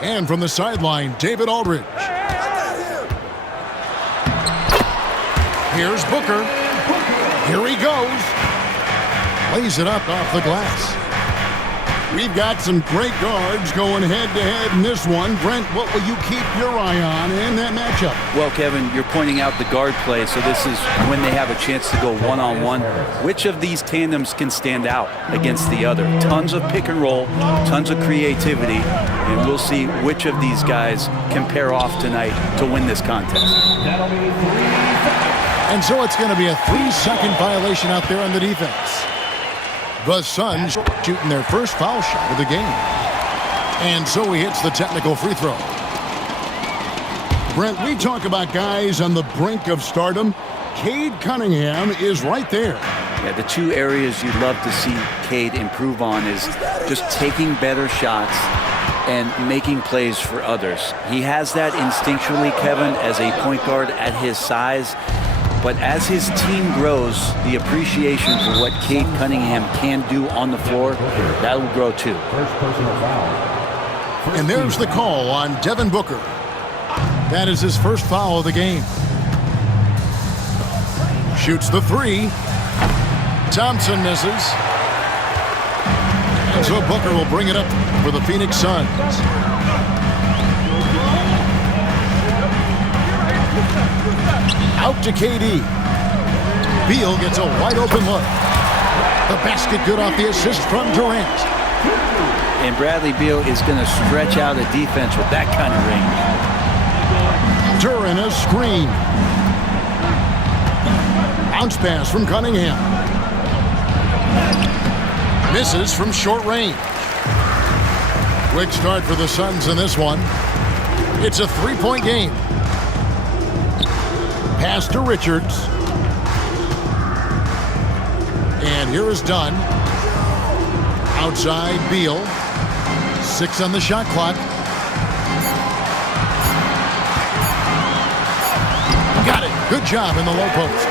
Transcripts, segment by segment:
And from the sideline, David Aldridge. Here's Booker. Here he goes. Lays it up off the glass. We've got some great guards going head-to-head in this one. Brent, what will you keep your eye on in that matchup? Well, Kevin, you're pointing out the guard play, so this is when they have a chance to go one-on-one. Which of these tandems can stand out against the other? Tons of pick and roll, tons of creativity, and we'll see which of these guys can pair off tonight to win this contest. And so it's going to be a 3-second violation out there on the defense. The Suns shooting their first foul shot of the game. And so he hits the technical free throw. Brent, we talk about guys on the brink of stardom. Cade Cunningham is right there. Yeah, the two areas you'd love to see Cade improve on is just taking better shots and making plays for others. He has that instinctually, Kevin, as a point guard at his size. But as his team grows, the appreciation for what Cade Cunningham can do on the floor, that will grow too. And there's the call on Devin Booker. That is his first foul of the game. Shoots the three. Thompson misses. And so Booker will bring it up for the Phoenix Suns. Out to KD. Beal gets a wide-open look. The basket good off the assist from Durant. And Bradley Beal is going to stretch out a defense with that kind of range. Durant a screen. Bounce pass from Cunningham. Misses from short range. Quick start for the Suns in this one. It's a 3-point game. Pass to Richards. And here is Dunn. Outside Beal. 6 on the shot clock. Got it. Good job in the low post.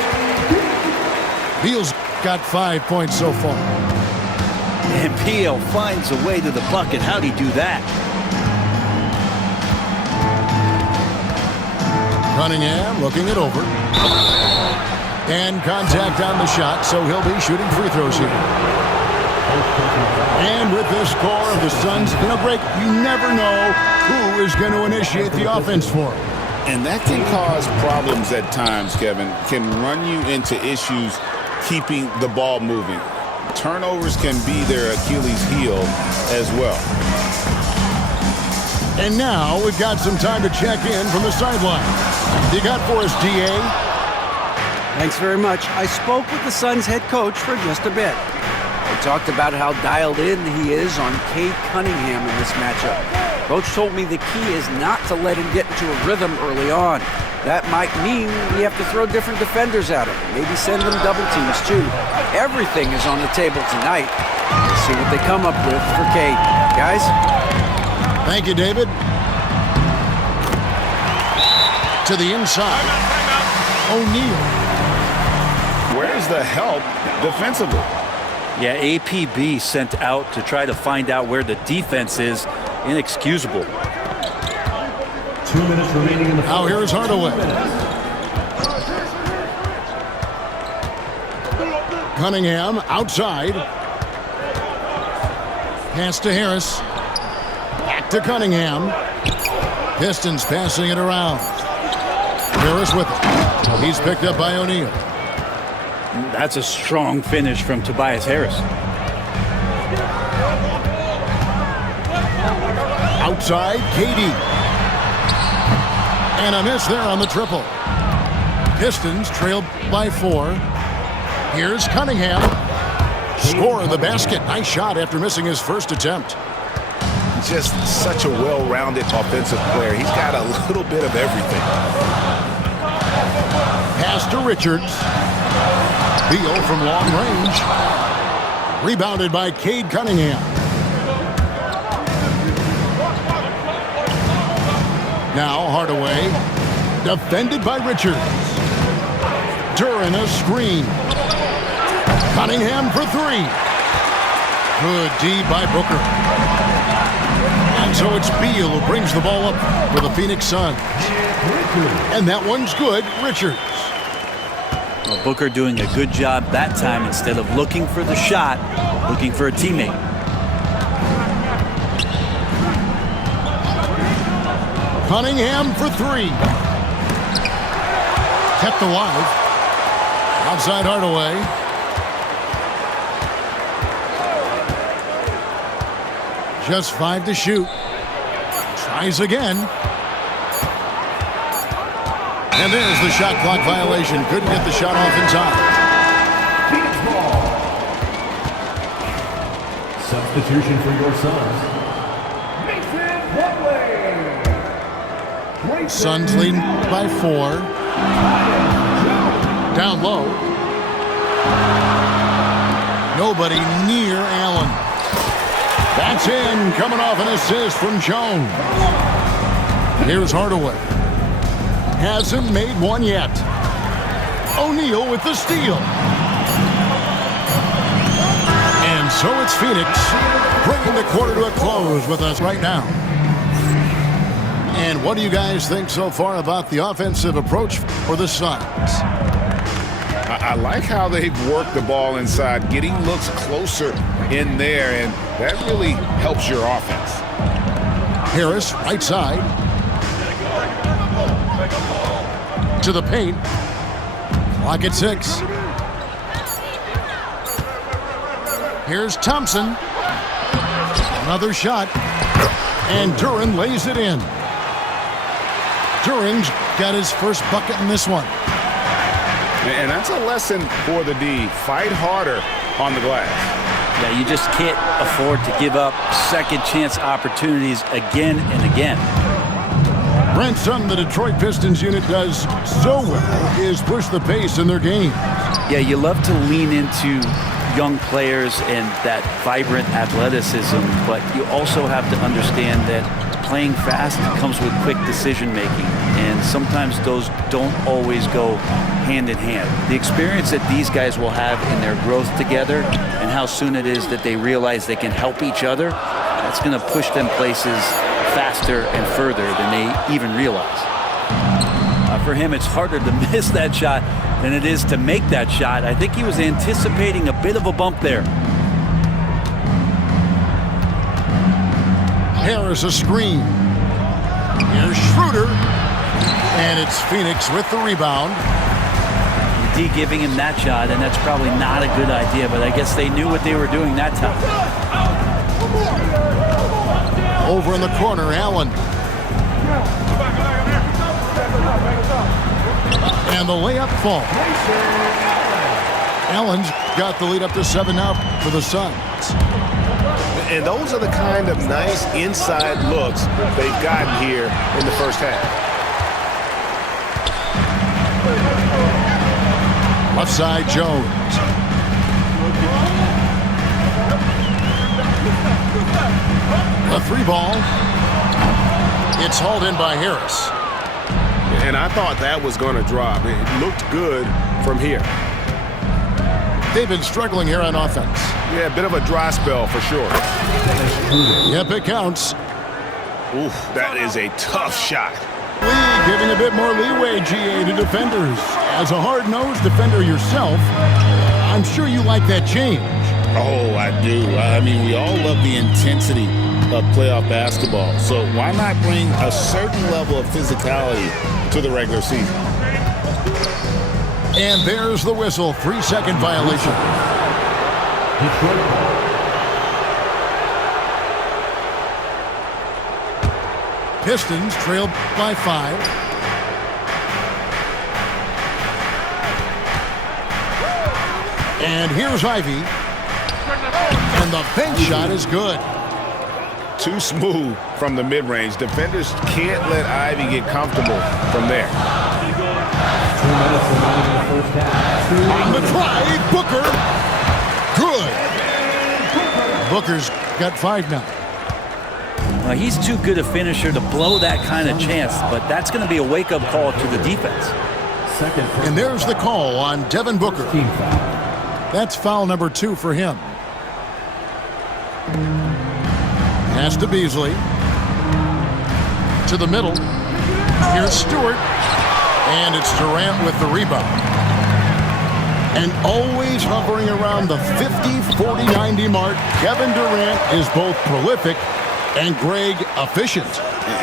Beal's got 5 points so far. And Beal finds a way to the bucket. How'd he do that? Cunningham looking it over. And contact on the shot, so he'll be shooting free throws here. And with this score of the Suns in a break, you never know who is going to initiate the offense for him. And that can cause problems at times, Kevin. Can run you into issues keeping the ball moving. Turnovers can be their Achilles heel as well. And now we've got some time to check in from the sideline. You got for us, D.A.? Thanks very much. I spoke with the Suns head coach for just a bit. We talked about how dialed in he is on Cade Cunningham in this matchup. Coach told me the key is not to let him get into a rhythm early on. That might mean we have to throw different defenders at him. Maybe send them double teams too. Everything is on the table tonight. Let's see what they come up with for Cade. Guys? Thank you, David. To the inside. O'Neal. Where's the help defensively? Yeah, APB sent out to try to find out where the defense is. Inexcusable. 2 minutes remaining in the Now here's Hardaway. Cunningham outside. Pass to Harris. Back to Cunningham. Pistons passing it around. Harris with it. He's picked up by O'Neal. That's a strong finish from Tobias Harris. Outside, KD. And a miss there on the triple. Pistons trailed by 4. Here's Cunningham. Score of the basket. Nice shot after missing his first attempt. Just such a well-rounded offensive player. He's got a little bit of everything. Pass to Richards. Beal from long range. Rebounded by Cade Cunningham. Now Hardaway. Defended by Richards. Duran a screen. Cunningham for 3. Good D by Booker. And so it's Beal who brings the ball up for the Phoenix Suns. And that one's good. Richards. Well, Booker doing a good job that time. Instead of looking for the shot, looking for a teammate. Cunningham for three. Kept alive. Outside Hardaway. Just 5 to shoot. Tries again. And there's the shot clock violation. Couldn't get the shot off in time. Substitution for your Suns. Suns leading by 4. Down low. Nobody near Allen. That's in, coming off an assist from Jones. Here's Hardaway. Hasn't made one yet. O'Neal with the steal. And so it's Phoenix bringing the quarter to a close with us right now. And what do you guys think so far about the offensive approach for the Suns? I like how they've worked the ball inside, getting looks closer in there, and that really helps your offense. Harris, right side. To the paint. Clock at 6. Here's Thompson. Another shot. And Duren lays it in. Duren's got his first bucket in this one. And that's a lesson for the D. Fight harder on the glass. Yeah, you just can't afford to give up second chance opportunities again and again. Brent, something the Detroit Pistons unit does so well is push the pace in their game. Yeah, you love to lean into young players and that vibrant athleticism, but you also have to understand that playing fast comes with quick decision making, and sometimes those don't always go hand in hand. The experience that these guys will have in their growth together and how soon it is that they realize they can help each other, that's going to push them places faster and further than they even realize. For him, it's harder to miss that shot than it is to make that shot. I think he was anticipating a bit of a bump there. Harris a screen. Here's Schroeder. And it's Phoenix with the rebound. D giving him that shot, and that's probably not a good idea, but I guess they knew what they were doing that time. Over in the corner, Allen. And the layup falls. Allen's got the lead up to 7 now for the Suns. And those are the kind of nice inside looks they've gotten here in the first half. Left side, Jones. A 3 ball. It's hauled in by Harris. And I thought that was going to drop. It looked good from here. They've been struggling here on offense. Yeah, a bit of a dry spell for sure. Yep, it counts. Oof, that is a tough shot. Lee giving a bit more leeway, GA, to defenders. As a hard-nosed defender yourself, I'm sure you like that change. Oh, I do. I mean, we all love the intensity of playoff basketball. So why not bring a certain level of physicality to the regular season? And there's the whistle. 3-second violation. Pistons trailed by 5. And here's Ivy. And the bench shot is good. Too smooth from the mid-range. Defenders can't let Ivy get comfortable from there. 2 minutes remaining in the first half. On the try, Booker. Good. Booker's got 5 now. Well, he's too good a finisher to blow that kind of chance, but that's going to be a wake-up call to the defense. And there's the call on Devin Booker. Team foul. That's foul number 2 for him. Pass to Beasley. To the middle. Here's Stewart. And it's Durant with the rebound. And always hovering around the 50, 40, 90 mark, Kevin Durant is both prolific and Greg efficient.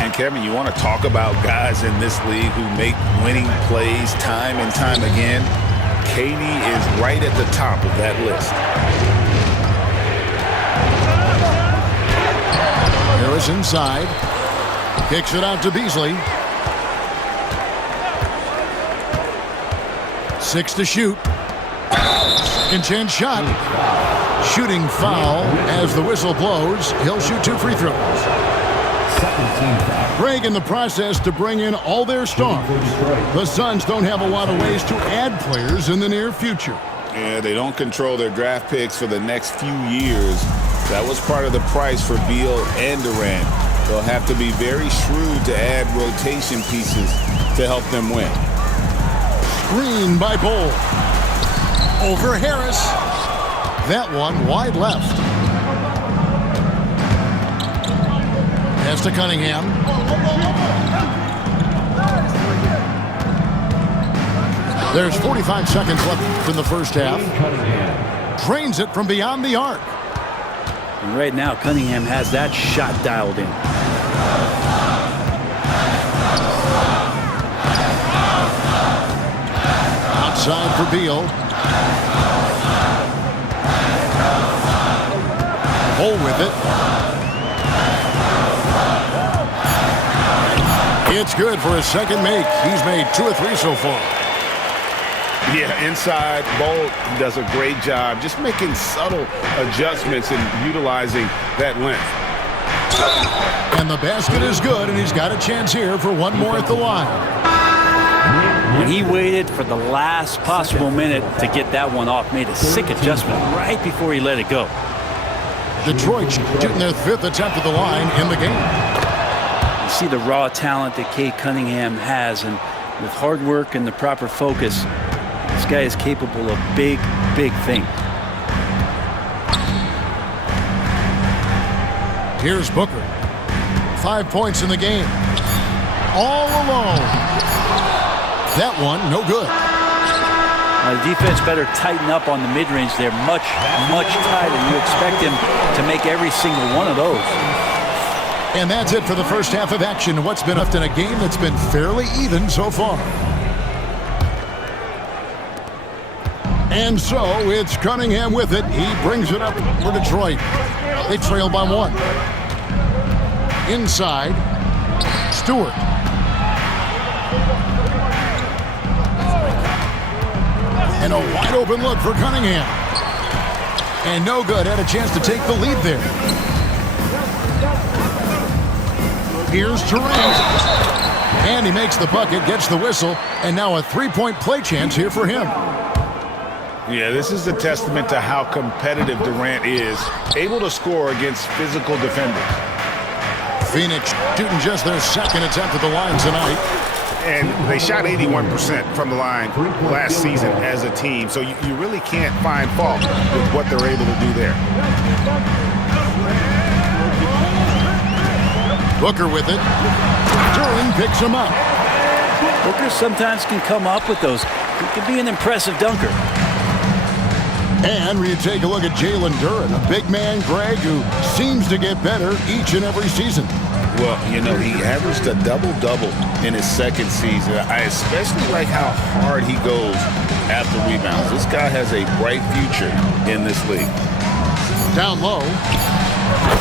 And Kevin, you want to talk about guys in this league who make winning plays time and time again. KD is right at the top of that list. Harris inside. Kicks it out to Beasley. 6 to shoot. Second chance shot. Shooting foul as the whistle blows. He'll shoot 2 free throws. Greg in the process to bring in all their stars. The Suns don't have a lot of ways to add players in the near future. Yeah, they don't control their draft picks for the next few years. That was part of the price for Beal and Durant. They'll have to be very shrewd to add rotation pieces to help them win. Screen by Bol. Over Harris. That one wide left. Pass to Cunningham. There's 45 seconds left in the first half. Drains it from beyond the arc. And right now, Cunningham has that shot dialed in. Outside for Beal. Bol with it. It's good for his second make. He's made 2 or 3 so far. Yeah, inside, Bol does a great job just making subtle adjustments and utilizing that length. And the basket is good, and he's got a chance here for one more at the line. And he waited for the last possible minute to get that one off. Made a sick adjustment right before he let it go. Detroit shooting their 5th attempt at the line in the game. You see the raw talent that Cade Cunningham has, and with hard work and the proper focus, this guy is capable of big, big things. Here's Booker. 5 points in the game. All alone. That one, no good. The defense better tighten up on the mid-range. They're much, much tighter. You expect him to make every single one of those. And that's it for the first half of action. What's been left in a game that's been fairly even so far. And so it's Cunningham with it. He brings it up for Detroit. They trail by 1. Inside, Stewart. And a wide open look for Cunningham. And no good. Had a chance to take the lead there. Here's Durant. And he makes the bucket, gets the whistle, and now a 3-point play chance here for him. Yeah, this is a testament to how competitive Durant is, able to score against physical defenders. Phoenix shooting just their second attempt at the line tonight. And they shot 81% from the line last season as a team, so you really can't find fault with what they're able to do there. Booker with it. Duran picks him up. Booker sometimes can come up with those. He can be an impressive dunker. And we take a look at Jalen Duran, a big man, Greg, who seems to get better each and every season. Well, you know, he averaged a double-double in his second season. I especially like how hard he goes after rebounds. This guy has a bright future in this league. Down low.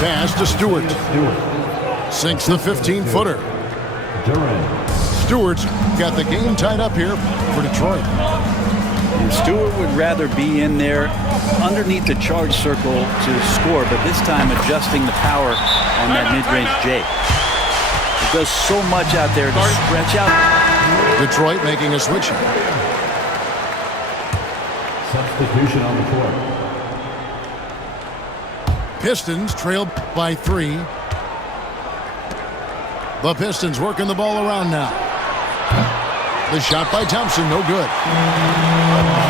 Pass to Stewart. Sinks the 15-footer. Stewart's got the game tied up here for Detroit. Stewart would rather be in there underneath the charge circle to score, but this time adjusting the power on that mid-range J. It does so much out there to stretch out. Detroit making a switch. Substitution on the court. Pistons trail by 3. The Pistons working the ball around now. The shot by Thompson, no good.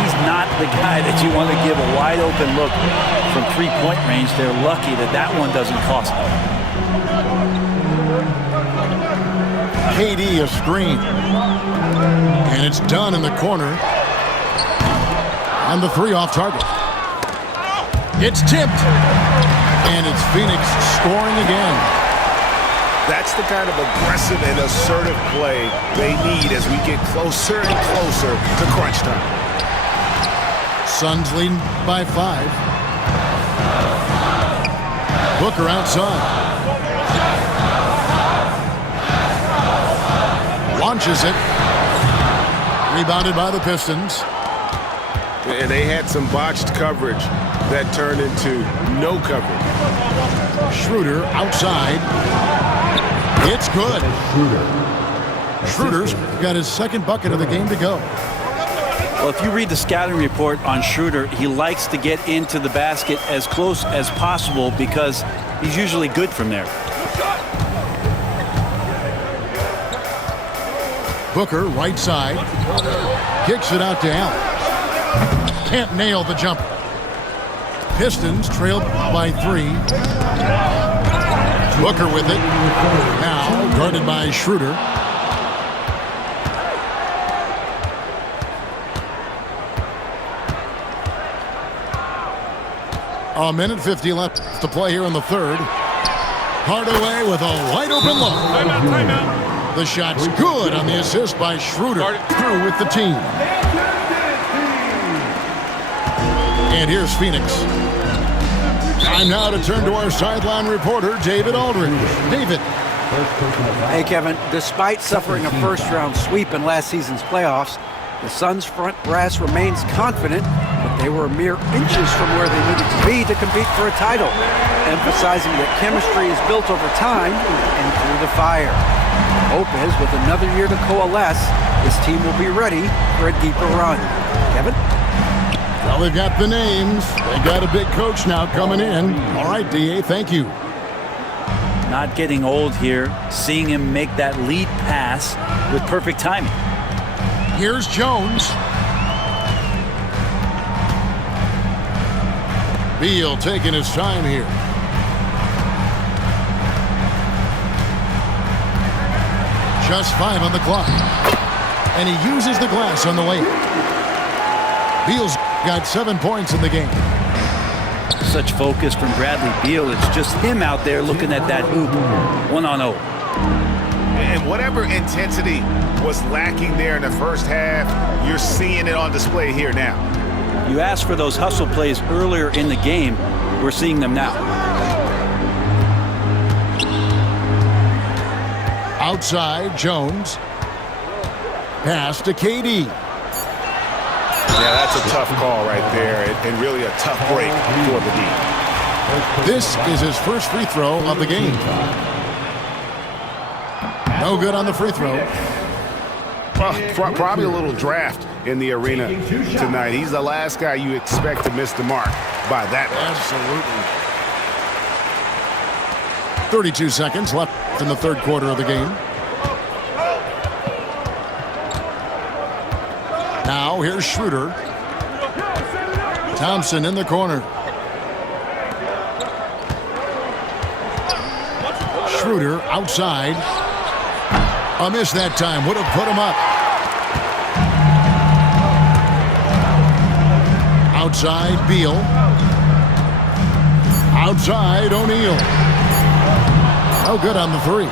He's not the guy that you want to give a wide open look from three-point range. They're lucky that that one doesn't cost them. KD a screen. And it's done in the corner. And the three off target. It's tipped. And it's Phoenix scoring again. That's the kind of aggressive and assertive play they need as we get closer and closer to crunch time. Suns leading by 5. Booker outside. Launches it. Rebounded by the Pistons. And they had some botched coverage that turned into no coverage. Schroeder outside. It's good. Schroeder's got his second bucket of the game to go. Well, if you read the scouting report on Schroeder, he likes to get into the basket as close as possible because he's usually good from there. Booker, right side. Kicks it out to Allen. Can't nail the jumper. Pistons trailed by 3. Booker with it. Now guarded by Schroeder. A minute 50 left to play here in the third. Hardaway with a wide open look. Timeout. The shot's good on the assist by Schroeder. Through with the team. And here's Phoenix. Time now to turn to our sideline reporter, David Aldridge. David. Hey, Kevin. Despite suffering a first-round sweep in last season's playoffs, the Suns' front brass remains confident that they were mere inches from where they needed to be to compete for a title, emphasizing that chemistry is built over time and through the fire. Hope is, with another year to coalesce, this team will be ready for a deeper run. Kevin? Well, they've got the names. They got a big coach now coming in. All right, D.A., thank you. Not getting old here, seeing him make that lead pass with perfect timing. Here's Jones. Beal taking his time here. Just 5 on the clock. And he uses the glass on the layup. Beal's got 7 points in the game. Such focus from Bradley Beal. It's just him out there looking at that hoop. 1-on-0. And whatever intensity was lacking there in the first half, you're seeing it on display here now. You asked for those hustle plays earlier in the game. We're seeing them now. Outside, Jones. Pass to KD. Yeah, that's a tough call right there, and really a tough break for the D. This is his first free throw of the game. No good on the free throw. Probably a little draft in the arena tonight. He's the last guy you expect to miss the mark by that much. Absolutely. 32 seconds left in the third quarter of the game. Now here's Schroeder. Thompson in the corner. Schroeder outside. A miss that time. Would have put him up. Outside, Beal. Outside, O'Neal. No good on the three.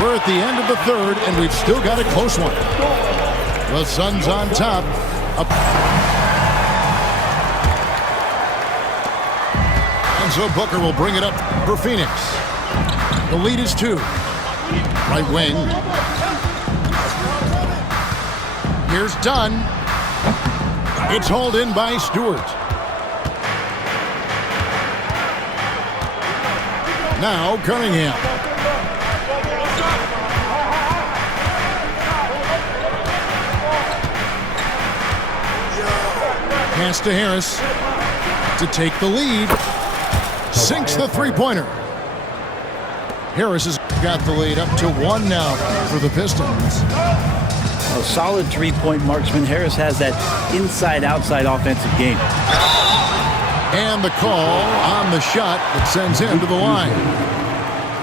We're at the end of the third, and we've still got a close one. The Suns on top. And so Booker will bring it up for Phoenix. The lead is 2. Right wing. Here's Dunn. It's hauled in by Stewart. Now Cunningham. Pass to Harris to take the lead. Sinks the three-pointer. Harris has got the lead up to 1 now for the Pistons. A solid three-point marksman. Harris has that inside-outside offensive game. And the call on the shot that sends him to the line.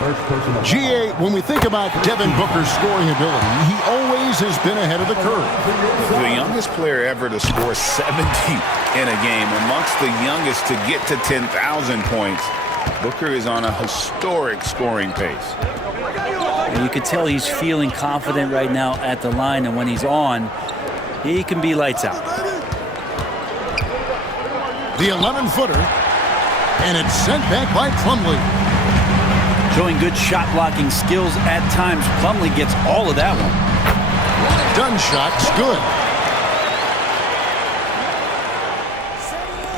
First personal GA, when we think about Devin Booker's scoring ability, he always has been ahead of the curve. The youngest player ever to score 70 in a game, amongst the youngest to get to 10,000 points. Booker is on a historic scoring pace. And you can tell he's feeling confident right now at the line, and when he's on, he can be lights out. The 11-footer, and it's sent back by Plumlee. Showing good shot blocking skills at times. Plumlee gets all of that one. Done shot's good.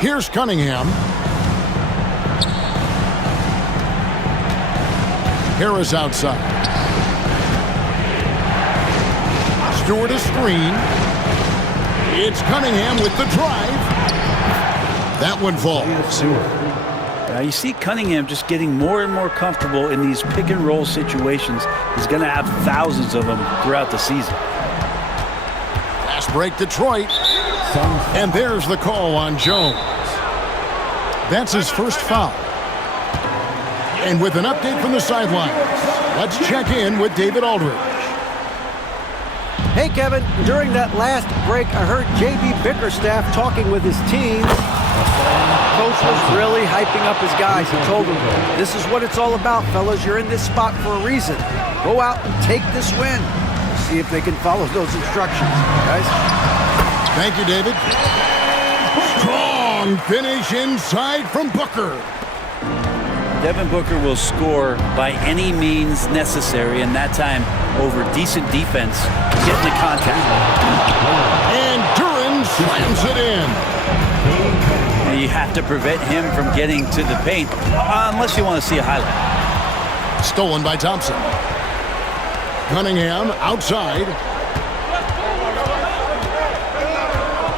Here's Cunningham. Harris outside. Stewart a screen. It's Cunningham with the drive. That one falls. Now you see Cunningham just getting more and more comfortable in these pick and roll situations. He's going to have thousands of them throughout the season. Fast break Detroit. And there's the call on Jones. That's his first foul. And with an update from the sidelines, let's check in with David Aldridge. Hey, Kevin. During that last break, I heard J.B. Bickerstaff talking with his team. Coach was really hyping up his guys. He told them, this is what it's all about, fellas. You're in this spot for a reason. Go out and take this win. See if they can follow those instructions, guys. Thank you, David. Strong finish inside from Booker. Devin Booker will score by any means necessary, and that time over decent defense, getting the contact. And Duran slams it in. And you have to prevent him from getting to the paint, unless you want to see a highlight. Stolen by Thompson. Cunningham outside.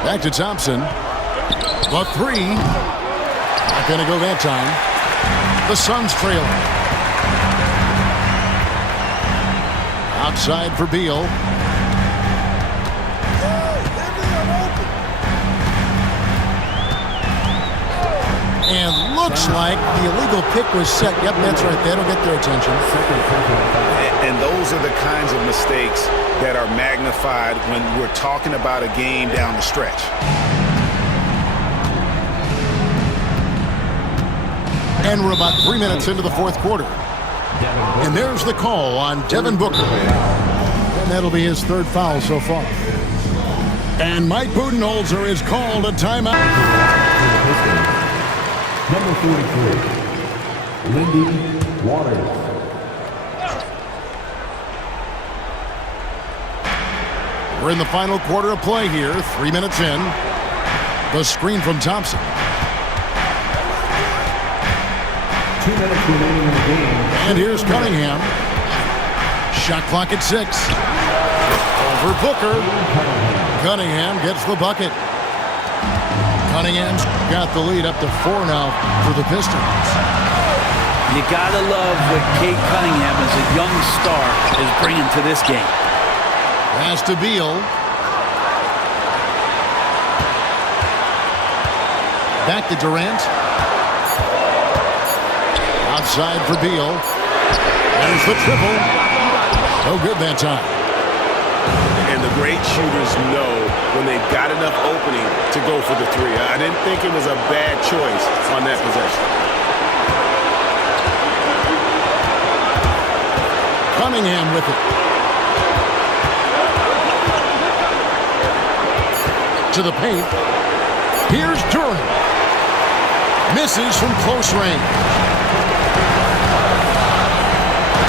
Back to Thompson. The three. Not going to go that time. The Suns trailing. Outside for Beal. And looks like the illegal pick was set. Yep, that's right. That'll get their attention. And those are the kinds of mistakes that are magnified when we're talking about a game down the stretch. And we're about 3 minutes into the fourth quarter. And there's the call on Devin Booker. And that'll be his third foul so far. And Mike Budenholzer is called a timeout. Number 43, Lindy Waters. We're in the final quarter of play here. 3 minutes in. The screen from Thompson. 2 minutes remaining in the game. And here's Cunningham. Shot clock at 6. Over Booker. Cunningham gets the bucket. Cunningham's got the lead up to 4 now for the Pistons. You gotta love what Cade Cunningham as a young star is bringing to this game. Pass to Beal. Back to Durant. Outside for Beal. There's the triple. No good that time. And the great shooters know when they've got enough opening to go for the three. I didn't think it was a bad choice on that possession. Cunningham with it. To the paint. Here's Durant. Misses from close range.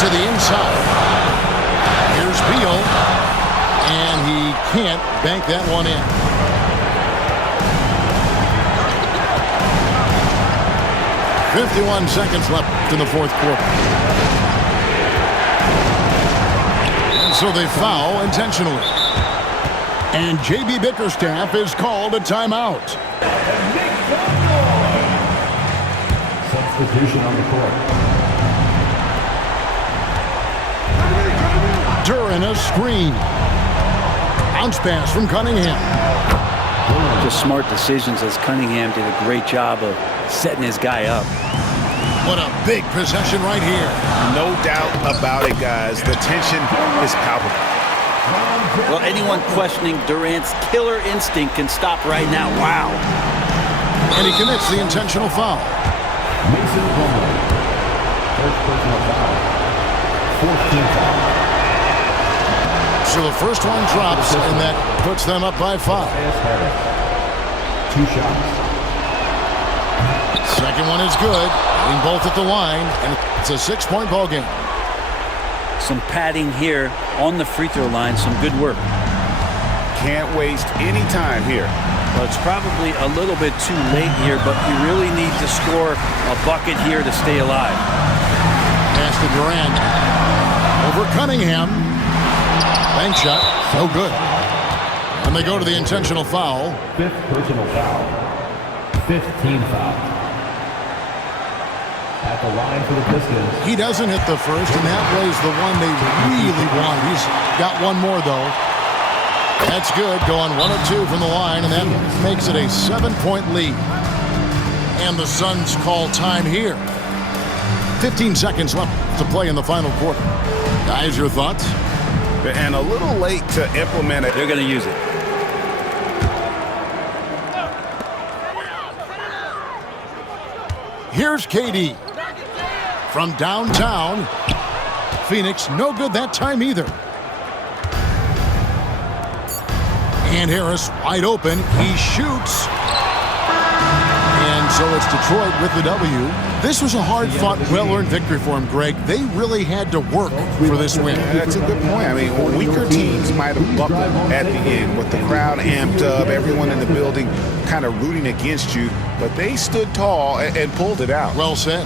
To the inside. Here's Beal. And he can't bank that one in. .51 seconds left in the fourth quarter. And so they foul intentionally. And J.B. Bickerstaff is called a timeout. Substitution on the court. Duran a screen. Bounce pass from Cunningham. Just smart decisions as Cunningham did a great job of setting his guy up. What a big possession right here. No doubt about it, guys. The tension is palpable. Well, anyone questioning Durant's killer instinct can stop right now. Wow. And he commits the intentional foul. Mason Plumlee. First personal foul. 14th foul. So the first one drops, and that puts them up by 5. 2 shots. Second one is good. Hitting both at the line, and it's a 6-point ball game. Some padding here on the free throw line. Some good work. Can't waste any time here. Well, it's probably a little bit too late here, but you really need to score a bucket here to stay alive. Pass to Durant. Over Cunningham. Bank shot. No good. And they go to the intentional foul. 5th personal foul. 15th foul. At the line for the Pistons. He doesn't hit the first, and that was the one they really want. He's got one more, though. That's good. Going 1 of 2 from the line, and that makes it a 7-point lead. And the Suns call time here. 15 seconds left to play in the final quarter. Guys, your thoughts? And a little late to implement it. They're going to use it. Here's KD. From downtown. Phoenix, no good that time either. And Harris wide open. He shoots. And so it's Detroit with the W. This was a hard-fought, well-earned victory for him, Greg. They really had to work for this win. That's a good point. I mean, weaker teams might have buckled at the end with the crowd amped up, everyone in the building kind of rooting against you, but they stood tall and pulled it out. Well said.